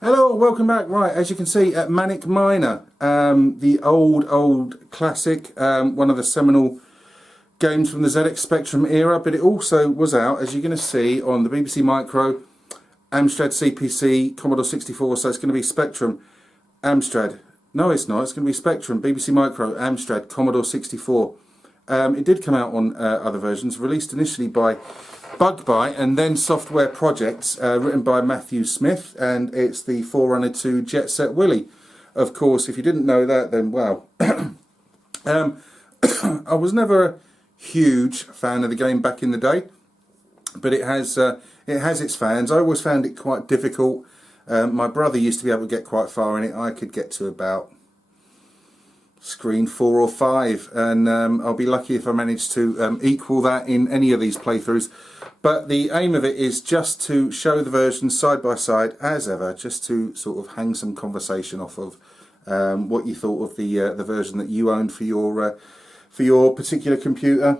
Hello, welcome back. Right, as you can see, at Manic Miner, the old classic, one of the seminal games from the ZX Spectrum era, but it also was out, as you're going to see, on the BBC Micro, Amstrad CPC, Commodore 64, so it's going to be Spectrum, Amstrad. No, it's not. It's going to be Spectrum, BBC Micro, Amstrad, Commodore 64. It did come out on other versions, released initially by Bug-Byte and then Software Projects, written by Matthew Smith, and it's the forerunner to Jet Set Willy. Of course, if you didn't know that, then wow. I was never a huge fan of the game back in the day, but it has its fans. I always found it quite difficult. My brother used to be able to get quite far in it. I could get to about screen 4 or 5, and I'll be lucky if I manage to equal that in any of these playthroughs. But the aim of it is just to show the versions side by side as ever, just to sort of hang some conversation off of what you thought of the version that you owned for your particular computer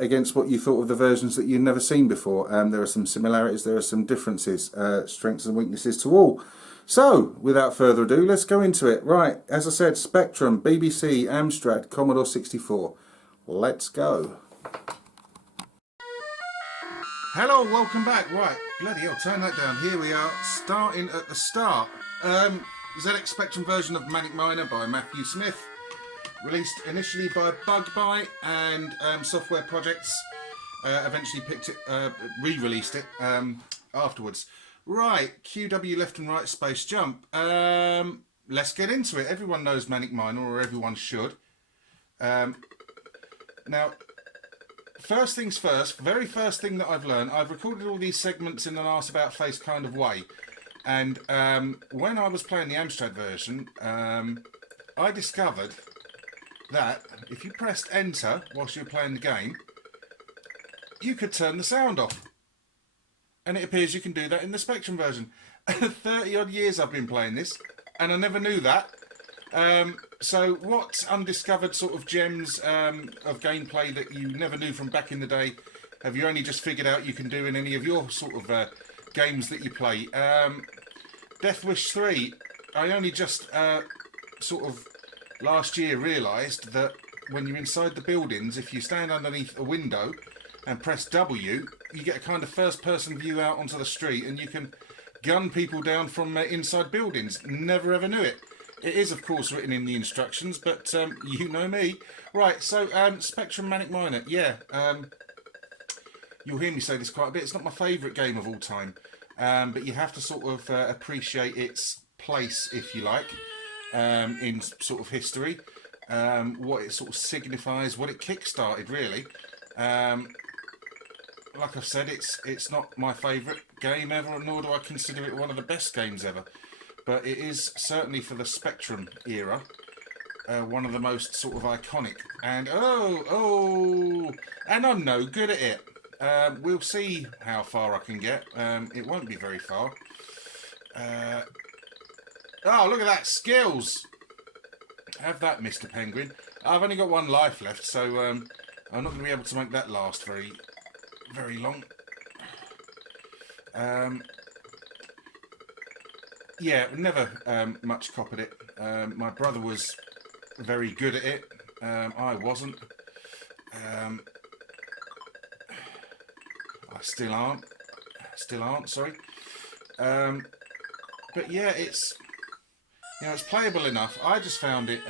against what you thought of the versions that you'd never seen before. There are some similarities, there are some differences, strengths and weaknesses to all. So, without further ado, let's go into it. Right, as I said, Spectrum, BBC, Amstrad, Commodore 64. Let's go. Hello, welcome back. Right, bloody hell, turn that down. Here we are, starting at the start. ZX Spectrum version of Manic Miner by Matthew Smith. Released initially by Bug-Byte and Software Projects. Eventually re-released it afterwards. Right, QW left and right space jump. Let's get into it. Everyone knows Manic Miner, or everyone should. Now, first things first, very first thing that I've learned, I've recorded all these segments in an arse about face kind of way. And when I was playing the Amstrad version, I discovered that if you pressed enter whilst you were playing the game, you could turn the sound off. And it appears you can do that in the Spectrum version. 30 odd years I've been playing this, and I never knew that. So what undiscovered sort of gems of gameplay that you never knew from back in the day have you only just figured out you can do in any of your sort of games that you play? Death Wish 3, I only just sort of last year realised that when you're inside the buildings, if you stand underneath a window and press W, you get a kind of first-person view out onto the street, and you can gun people down from inside buildings. Never ever knew it. It is, of course, written in the instructions, but you know me. Right, so Spectrum Manic Miner, yeah. You'll hear me say this quite a bit. It's not my favourite game of all time, but you have to sort of appreciate its place, if you like, in sort of history, what it sort of signifies, what it kick-started, really. Like I've said, it's not my favourite game ever, nor do I consider it one of the best games ever. But it is certainly for the Spectrum era, one of the most sort of iconic. And and I'm no good at it. We'll see how far I can get. It won't be very far. Oh, look at that, skills! Have that, Mr. Penguin. I've only got one life left, so I'm not going to be able to make that last very long. Yeah, never much copied it. My brother was very good at it. I wasn't. I still aren't. Sorry. But yeah, it's playable enough. I just found it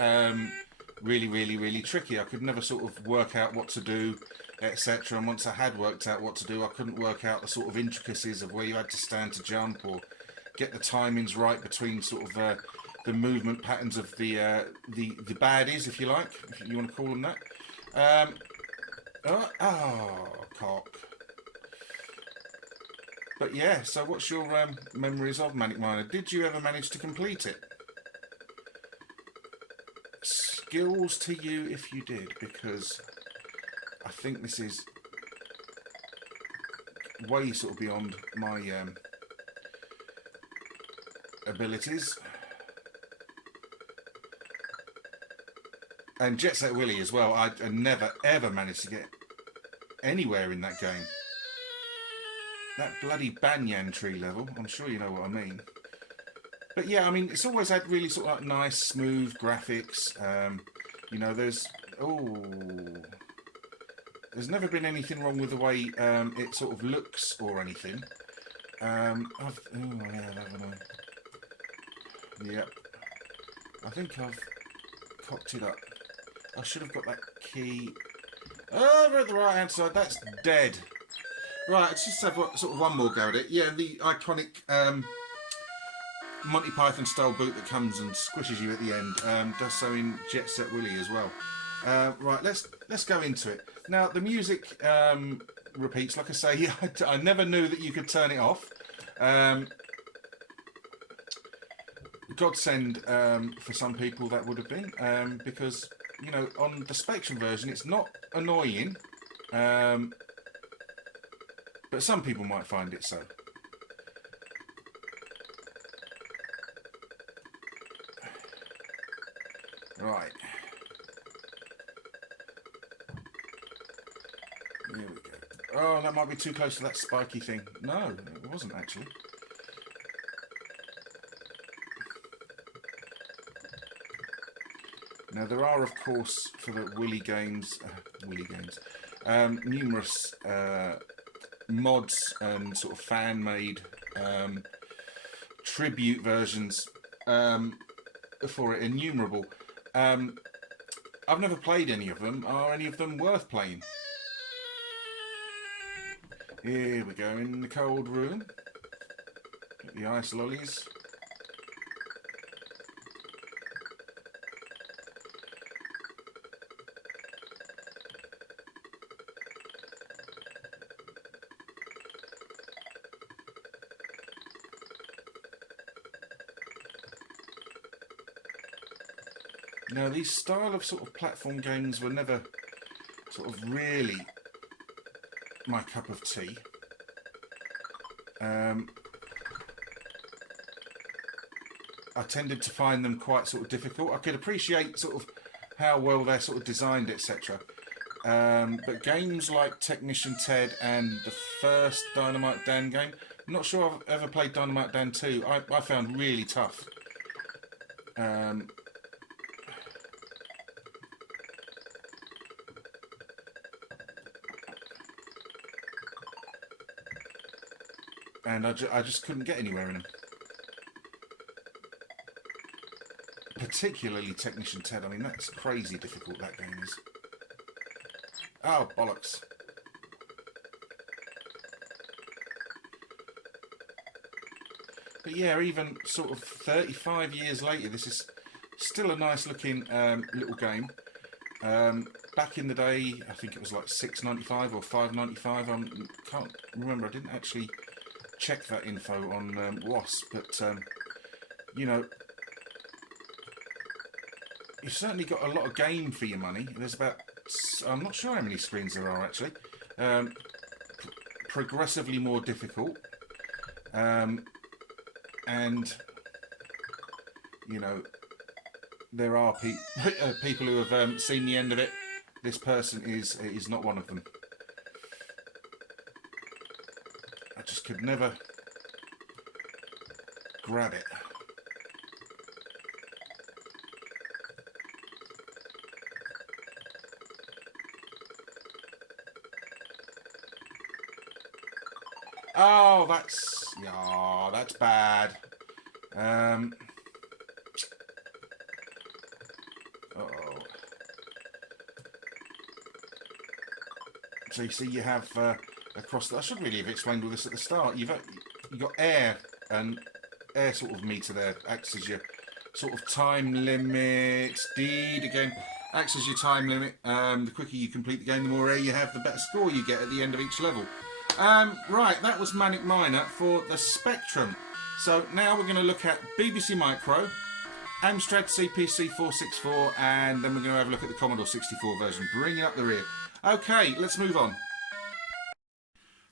really tricky. I could never sort of work out what to do, etc. And once I had worked out what to do, I couldn't work out the sort of intricacies of where you had to stand to jump, or get the timings right between sort of the movement patterns of the baddies, if you like, if you want to call them that. Cock. But yeah, so what's your memories of Manic Miner? Did you ever manage to complete it? Skills to you if you did, because I think this is way sort of beyond my abilities. And Jet Set Willy as well, I never ever managed to get anywhere in that game. That bloody banyan tree level, I'm sure you know what I mean. But yeah, I mean, it's always had really sort of like nice, smooth graphics. You know, there's never been anything wrong with the way it sort of looks or anything. Yep, I think I've cocked it up. I should have got that key over at the right hand side. That's dead. Right, let's just have sort of one more go at it. Yeah, the iconic Monty Python style boot that comes and squishes you at the end does so in Jet Set Willy as well. Right, let's go into it. Now the music repeats. Like I say, I never knew that you could turn it off. Godsend for some people that would have been because, you know, on the Spectrum version it's not annoying, but some people might find it so. Right. Here we go. Oh, that might be too close to that spiky thing. No, it wasn't actually. Now there are, of course, for the Willy games, numerous mods and sort of fan-made tribute versions for it, innumerable. I've never played any of them. Are any of them worth playing? Here we go, in the cold room. Get the ice lollies. Now, these style of sort of platform games were never sort of really my cup of tea. I tended to find them quite sort of difficult. I could appreciate sort of how well they're sort of designed, etc. But games like Technician Ted and the first Dynamite Dan game, I'm not sure I've ever played Dynamite Dan 2, I found really tough. And I just couldn't get anywhere in them. Particularly Technician Ted. I mean, that's crazy difficult, that game is. Oh, bollocks. But yeah, even sort of 35 years later, this is still a nice looking little game. Back in the day, I think it was like $6.95 or $5.95. I can't remember. I didn't actually check that info on WASP, but you know, you've certainly got a lot of game for your money. There's about, I'm not sure how many screens there are actually. Progressively more difficult, and you know, there are people who have seen the end of it. This person is not one of them. I just could never grab it. Oh, that's bad. Uh-oh. So you see, you have across the, I should really have explained all this at the start. You've got air and air sort of meter there, acts as your sort of time limit. Deed again, acts as your time limit. The quicker you complete the game, the more air you have, the better score you get at the end of each level. Right, that was Manic Miner for the Spectrum. So now we're going to look at BBC Micro, Amstrad CPC 464, and then we're going to have a look at the Commodore 64 version, bringing up the rear. Okay, let's move on.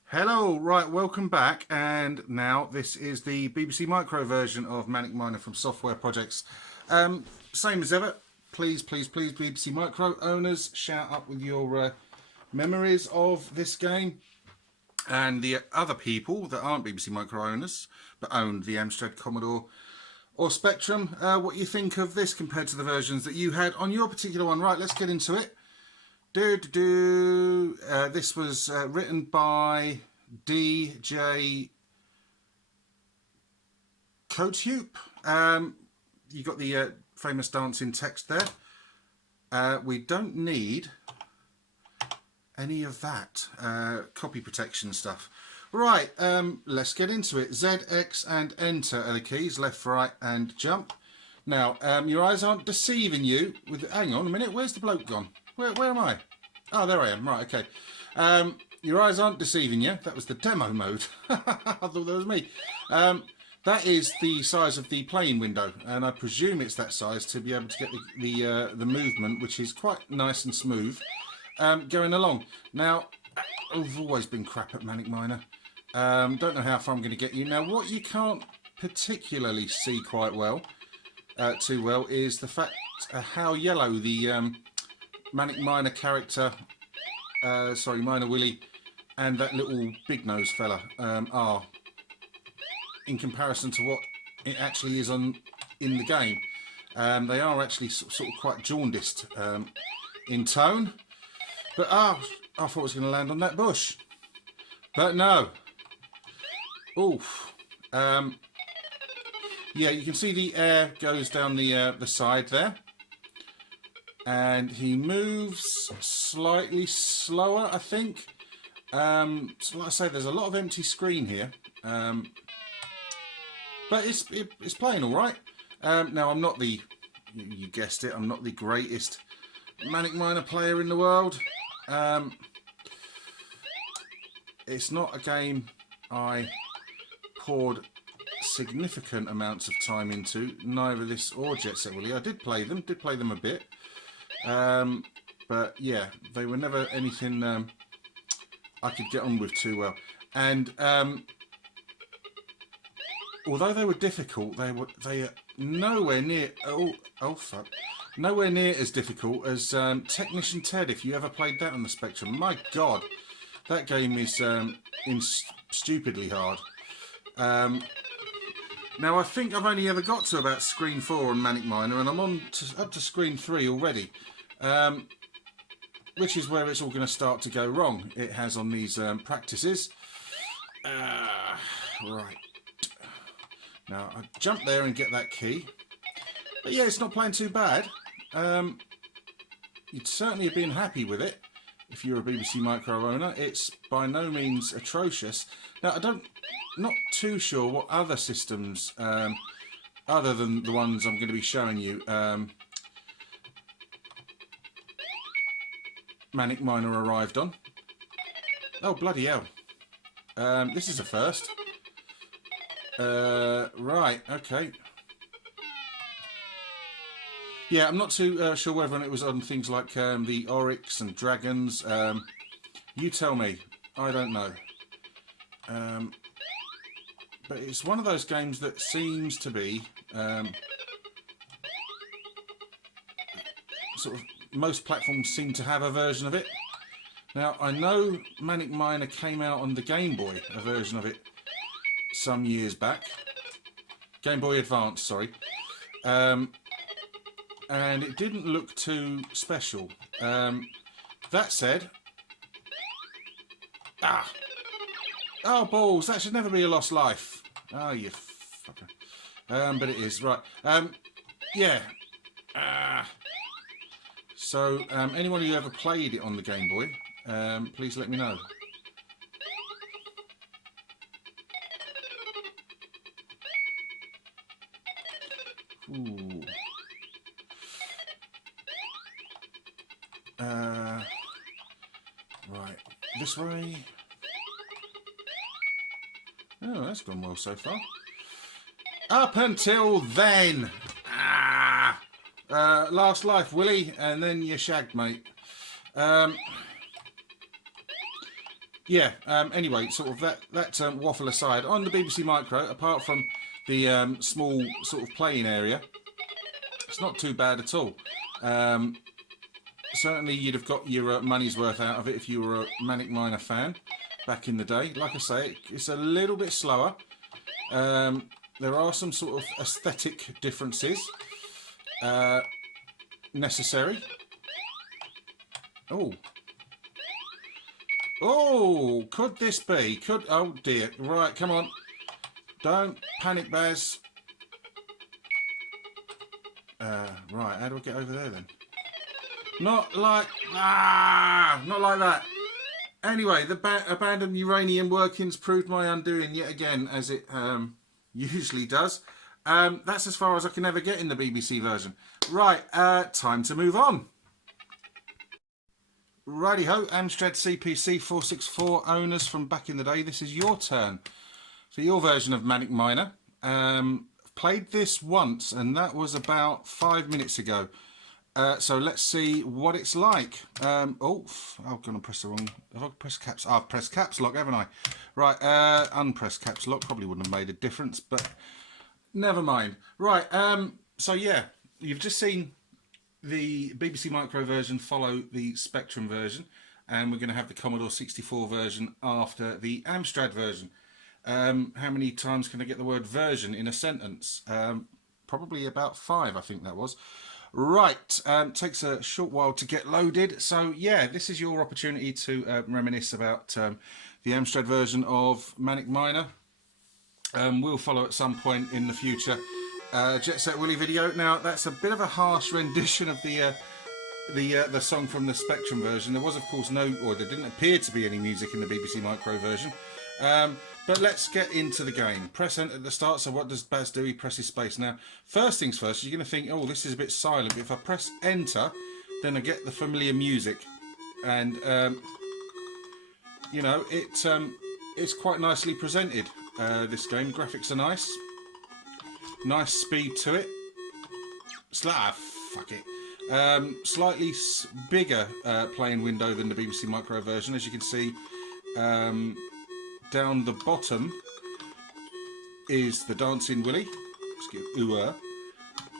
Hello, right, welcome back, and now this is the BBC Micro version of Manic Miner from Software Projects. Same as ever, please, BBC Micro owners, shout up with your memories of this game. And the other people that aren't BBC Micro owners, but owned the Amstrad Commodore or Spectrum, what you think of this compared to the versions that you had on your particular one. Right, let's get into it. This was written by DJ Coathube. You got the famous dancing text there. We don't need any of that copy protection stuff. Right, let's get into it. Z, X and enter are the keys, left, right and jump. Now, your eyes aren't deceiving you. Hang on a minute, where's the bloke gone? Where am I? Oh, there I am, right, okay. Your eyes aren't deceiving you. That was the demo mode. I thought that was me. That is the size of the playing window, and I presume it's that size to be able to get the movement, which is quite nice and smooth, going along. Now, I've always been crap at Manic Miner. Don't know how far I'm going to get you. Now, what you can't particularly see quite well, too well, is the fact how yellow the Manic Miner character, Miner Willie, and that little big nose fella are in comparison to what it actually is in the game. They are actually sort of quite jaundiced in tone. But I thought I was going to land on that bush, but no. Oof. Yeah, you can see the air goes down the side there, and he moves slightly slower, I think. So like I say, there's a lot of empty screen here, but it's playing all right. Now, I'm not you guessed it, I'm not the greatest Manic Miner player in the world. It's not a game I poured significant amounts of time into, neither this or Jet Set Willy. I did play them a bit, but yeah, they were never anything I could get on with too well. And although they were difficult, they are nowhere near nowhere near as difficult as Technician Ted. If you ever played that on the Spectrum, my God, that game is stupidly hard. Now, I think I've only ever got to about screen 4 on Manic Miner, and I'm up to screen 3 already, which is where it's all going to start to go wrong. It has on these practices. Right. Now, I jump there and get that key. But yeah, it's not playing too bad. You'd certainly have been happy with it if you're a BBC Micro owner. It's by no means atrocious. Now, not too sure what other systems, other than the ones I'm going to be showing you, Manic Miner arrived on. Oh, bloody hell. This is a first. Right, okay. Yeah, I'm not too sure whether it was on things like the Oryx and Dragons. You tell me. I don't know. But it's one of those games that seems to be sort of, most platforms seem to have a version of it. Now, I know Manic Miner came out on the Game Boy, a version of it, some years back. Game Boy Advance, sorry. And it didn't look too special. That said... Oh, balls, that should never be a lost life. Oh, you fucker. But it is, right. Yeah. So, anyone who ever played it on the Game Boy, please let me know. Ooh. Right, this way. Oh, that's gone well so far. Up until then. Last life, Willie, and then you shagged, mate. Yeah, anyway, sort of that waffle aside, on the BBC Micro, apart from the small sort of playing area, it's not too bad at all. Certainly you'd have got your money's worth out of it if you were a Manic Miner fan back in the day. Like I say, it's a little bit slower. there are some sort of aesthetic differences necessary. Oh. Oh, could this be? Oh dear. Right, come on. Don't panic, Baz. Right, how do I get over there then? Not like that. Anyway, the abandoned uranium workings proved my undoing yet again, as it usually does. That's as far as I can ever get in the BBC version. Right, time to move on. Righty-ho, Amstrad CPC 464 owners from back in the day, this is your turn for your version of Manic Miner. Played this once, and that was about 5 minutes ago. So let's see what it's like. I'm going to press the wrong... Have I pressed caps? I've pressed caps lock, haven't I? Right, unpressed caps lock probably wouldn't have made a difference, but never mind. Right, so yeah, you've just seen the BBC Micro version follow the Spectrum version, and we're going to have the Commodore 64 version after the Amstrad version. How many times can I get the word version in a sentence? Probably about 5, I think that was. Right, takes a short while to get loaded. So yeah, this is your opportunity to reminisce about the Amstrad version of Manic Miner. We'll follow at some point in the future Jet Set Willy video. Now that's a bit of a harsh rendition of the song from the Spectrum version. There was of course there didn't appear to be any music in the BBC Micro version. But let's get into the game. Press enter at the start. So what does Baz do? He presses space. Now, first things first, you're going to think, oh, this is a bit silent. But if I press enter, then I get the familiar music. And, you know, it's quite nicely presented, this game. Graphics are nice. Nice speed to it. Fuck it. Slightly bigger playing window than the BBC Micro version. As you can see, down the bottom is the Dancing Willy,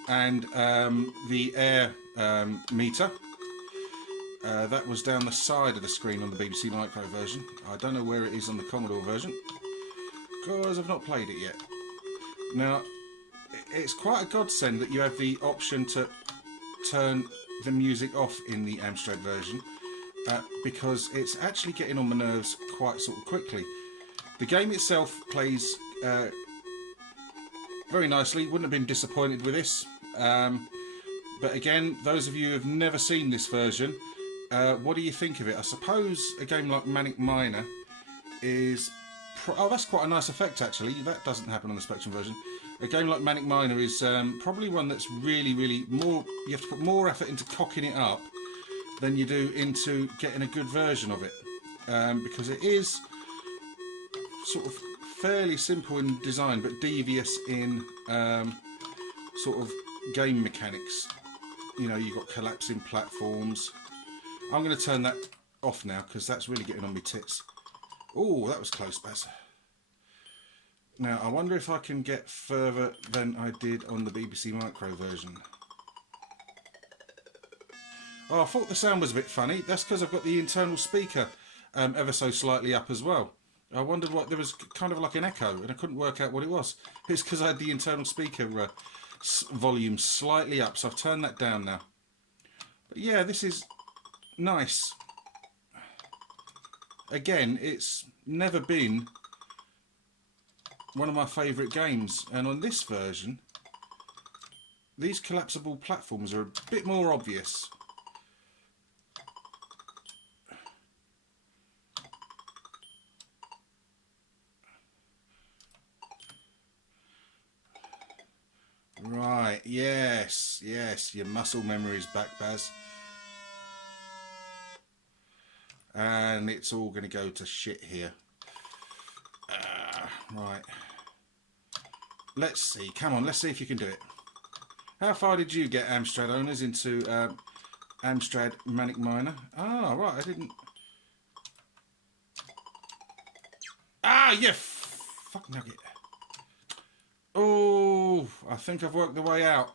and the air meter. That was down the side of the screen on the BBC Micro version. I don't know where it is on the Commodore version, because I've not played it yet. Now, it's quite a godsend that you have the option to turn the music off in the Amstrad version, because it's actually getting on my nerves quite sort of quickly. The game itself plays very nicely. Wouldn't have been disappointed with this. But again, those of you who have never seen this version, what do you think of it? I suppose a game like Manic Miner is... oh, that's quite a nice effect actually. That doesn't happen on the Spectrum version. A game like Manic Miner is probably one that's really more... you have to put more effort into cocking it up than you do into getting a good version of it. Because it is sort of fairly simple in design but devious in sort of game mechanics. You know, you've got collapsing platforms. I'm going to turn that off now because that's really getting on my tits. Oh, that was close, Baz. Now I wonder if I can get further than I did on the BBC Micro version. Oh, I thought the sound was a bit funny. That's because I've got the internal speaker ever so slightly up as well. I wondered what, there was kind of like an echo and I couldn't work out what it was. It's because I had the internal speaker volume slightly up, so I've turned that down now. But yeah, this is nice. Again, it's never been one of my favourite games, and on this version these collapsible platforms are a bit more obvious. Right, yes, your muscle memory's back, Baz. And it's all going to go to shit here. Right. Let's see, come on, let's see if you can do it. How far did you get, Amstrad owners, into Amstrad Manic Miner? Ah, right, I didn't... Ah, you fuck nugget. Oh, I think I've worked the way out.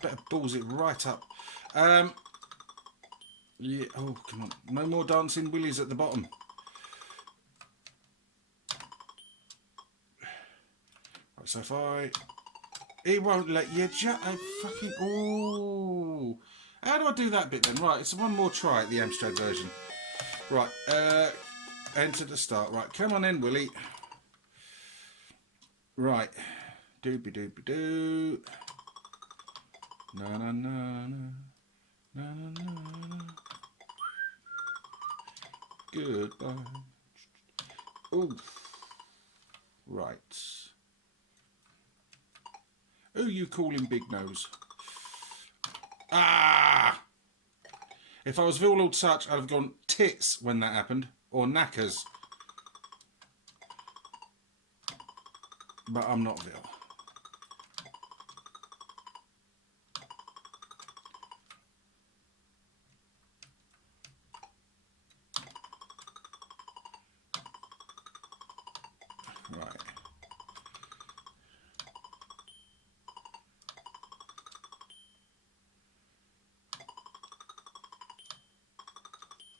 Better balls it right up. Yeah, oh, come on. No more dancing willies at the bottom. So if I... It won't let you fucking... Oh. How do I do that bit then? Right, it's one more try at the Amstrad version. Right, enter the start. Right, come on in, Willie. Right. Doobie doobie doo. Na na na na. Na na na na. Goodbye. Oof. Right. Who you calling Big Nose? Ah! If I was Vilord Such, I'd have gone tits when that happened, or knackers. But I'm not Vil. Right.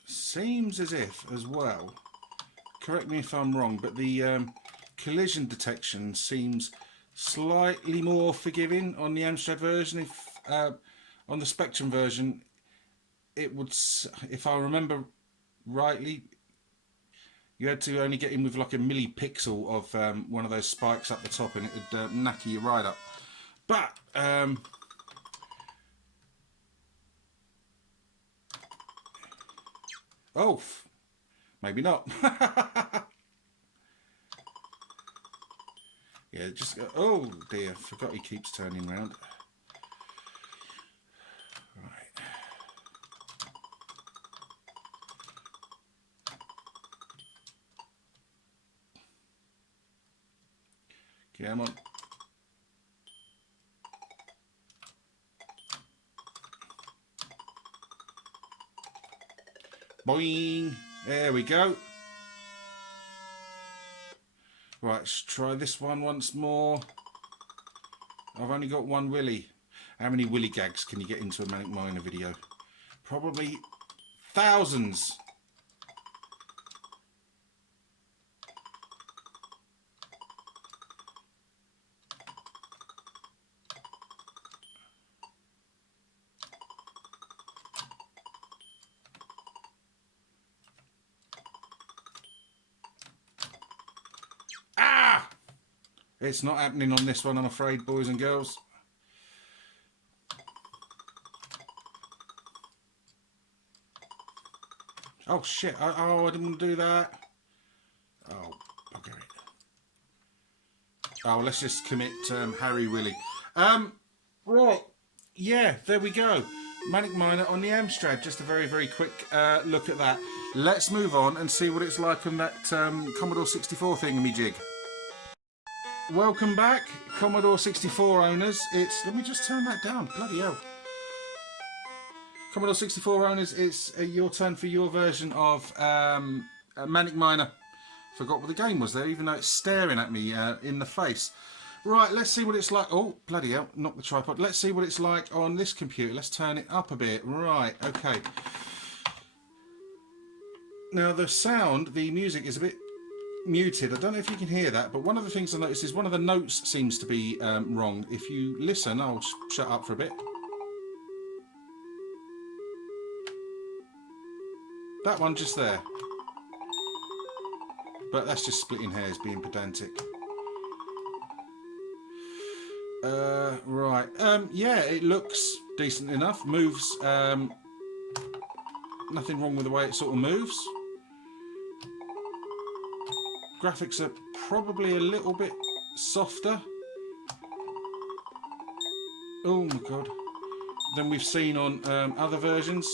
Seems as if, as well, correct me if I'm wrong, but the collision detection seems slightly more forgiving on the Amstrad version. If on the Spectrum version, it would, if I remember rightly, you had to only get in with like a millipixel of one of those spikes up the top, and it would knacker you right up. But oh, maybe not. Yeah, just go. Oh dear, forgot he keeps turning round. Right. Come on. Boing. There we go. Right, let's try this one once more. I've only got one Willy. How many Willy gags can you get into a Manic Miner video? Probably thousands. It's not happening on this one, I'm afraid, boys and girls. Oh shit! I didn't do that. Oh, bugger it. Oh, let's just commit Harry Willy. Right, yeah, there we go. Manic Miner on the Amstrad. Just a very, very quick look at that. Let's move on and see what it's like on that Commodore 64 thingamajig. Welcome back, Commodore 64 owners. Let me just turn that down, bloody hell. Commodore 64 owners, it's your turn for your version of Manic Miner. Forgot what the game was there, even though it's staring at me in the face. Right, let's see what it's like. Oh, bloody hell, knock the tripod. Let's see what it's like on this computer. Let's turn it up a bit. Right, okay. Now the sound, the music is a bit muted. I don't know if you can hear that, but one of the things I noticed is one of the notes seems to be wrong. If you listen, I'll shut up for a bit. That one just there. But that's just splitting hairs, being pedantic. Right. Yeah, it looks decent enough. Moves. Nothing wrong with the way it sort of moves. Graphics are probably a little bit softer. Oh my god. Than we've seen on other versions.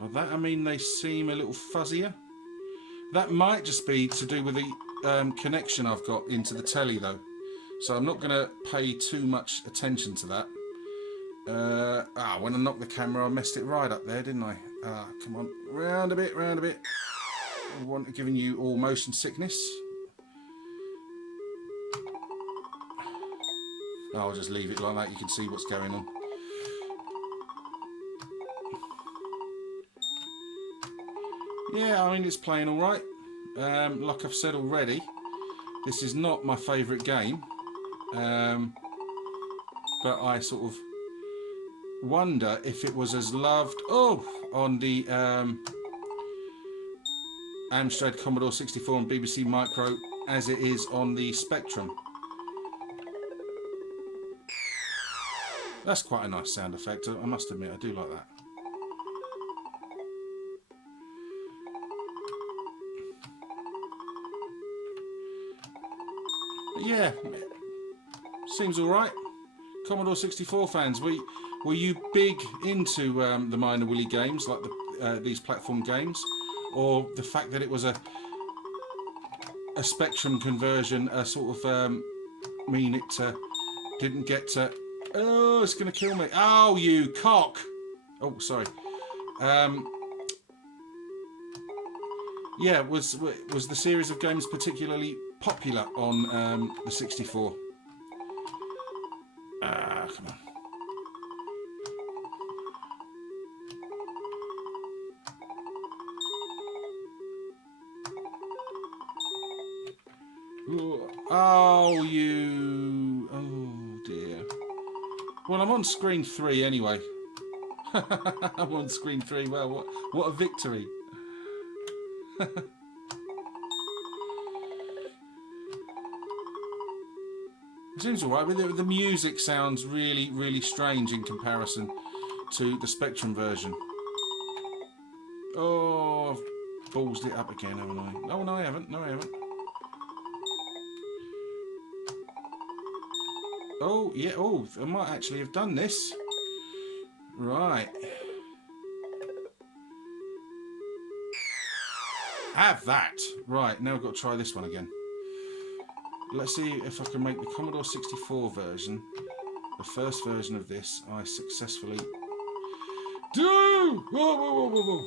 By that I mean they seem a little fuzzier. That might just be to do with the connection I've got into the telly though. So I'm not going to pay too much attention to that. When I knocked the camera I messed it right up there, didn't I? Come on, round a bit, round a bit. I want giving you all motion sickness. I'll just leave it like that, you can see what's going on. Yeah, I mean it's playing alright. like I've said already, this is not my favourite game, but I sort of wonder if it was as loved on the Amstrad Commodore 64 and BBC Micro as it is on the Spectrum. That's quite a nice sound effect, I must admit, I do like that. But yeah, seems alright. Commodore 64 fans, were you big into the Minor Willy games, like these platform games? Or the fact that it was a Spectrum conversion, a sort of mean it didn't get to... Oh, it's going to kill me. Oh, you cock! Oh, sorry. Yeah, was the series of games particularly popular on the 64? Come on. Oh, you... Oh, dear. Well, I'm on screen 3 anyway. I'm on screen 3. Well, what a victory. It seems alright, but the music sounds really, really strange in comparison to the Spectrum version. Oh, I've ballsed it up again, haven't I? Oh, no, I haven't. No, I haven't. Oh, yeah. Oh, I might actually have done this. Right. Have that. Right, now I've got to try this one again. Let's see if I can make the Commodore 64 version, the first version of this, I successfully do! Whoa, whoa, whoa, whoa, whoa.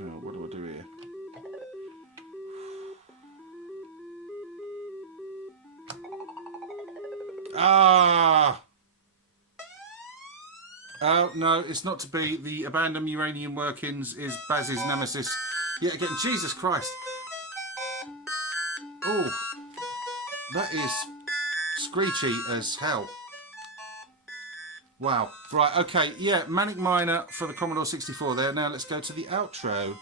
Now, what do I do here? Ah! Oh, no, it's not to be. The abandoned uranium workings is Baz's nemesis. Yet again, Jesus Christ. Oh, that is screechy as hell. Wow. Right, okay, yeah, Manic Miner for the Commodore 64 there. Now let's go to the outro.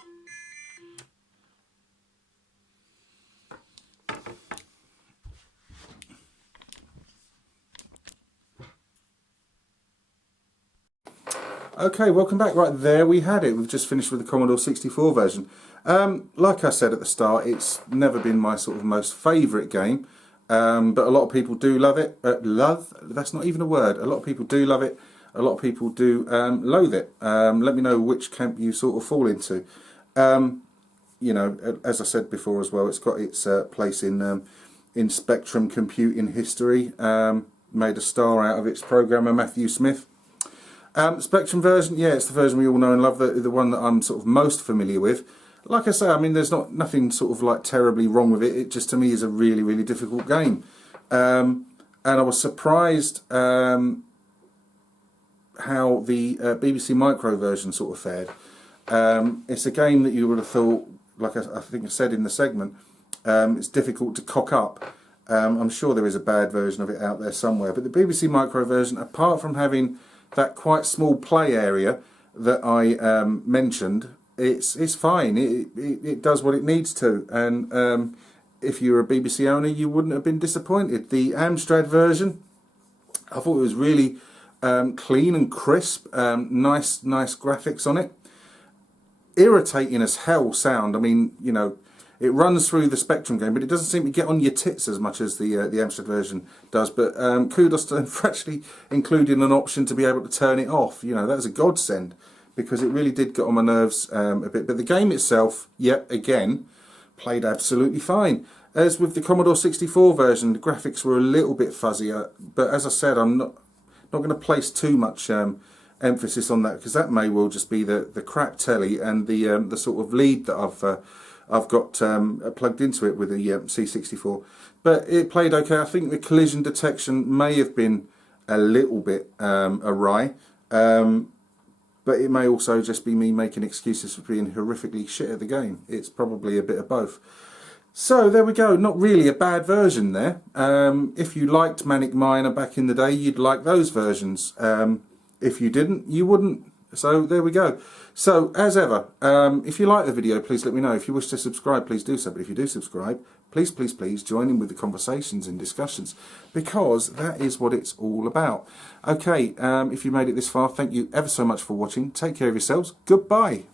Okay, welcome back. Right, there we had it. We've just finished with the Commodore 64 version. Like I said at the start, it's never been my sort of most favourite game, but a lot of people do love it. Love? That's not even a word. A lot of people do love it. A lot of people do loathe it. Let me know which camp you sort of fall into. You know, as I said before as well, it's got its place in Spectrum computing history. Made a star out of its programmer Matthew Smith. Spectrum version, yeah, it's the version we all know and love, the one that I'm sort of most familiar with. Like I say, I mean, there's nothing sort of like terribly wrong with it. It just, to me, is a really, really difficult game. And I was surprised how the BBC Micro version sort of fared. It's a game that you would have thought, like I think I said in the segment, it's difficult to cock up. I'm sure there is a bad version of it out there somewhere, but the BBC Micro version, apart from having that quite small play area that I mentioned, it's fine. It does what it needs to, and if you're a BBC owner, you wouldn't have been disappointed. The Amstrad version, I thought it was really clean and crisp, nice graphics on it. Irritating as hell sound. I mean, you know, it runs through the Spectrum game, but it doesn't seem to get on your tits as much as the Amstrad version does. But kudos to them for actually including an option to be able to turn it off. You know, that was a godsend, because it really did get on my nerves a bit. But the game itself, yet again, played absolutely fine. As with the Commodore 64 version, the graphics were a little bit fuzzier. But as I said, I'm not going to place too much emphasis on that, because that may well just be the crap telly and the sort of lead that I've got plugged into it with a C64. But it played okay. I think the collision detection may have been a little bit awry. But it may also just be me making excuses for being horrifically shit at the game. It's probably a bit of both. So there we go, not really a bad version there. If you liked Manic Miner back in the day, you'd like those versions. If you didn't, you wouldn't. So there we go. So as ever, if you like the video, please let me know. If you wish to subscribe, please do so. But if you do subscribe, please, please, please join in with the conversations and discussions, because that is what it's all about. Okay, if you made it this far, thank you ever so much for watching. Take care of yourselves. Goodbye.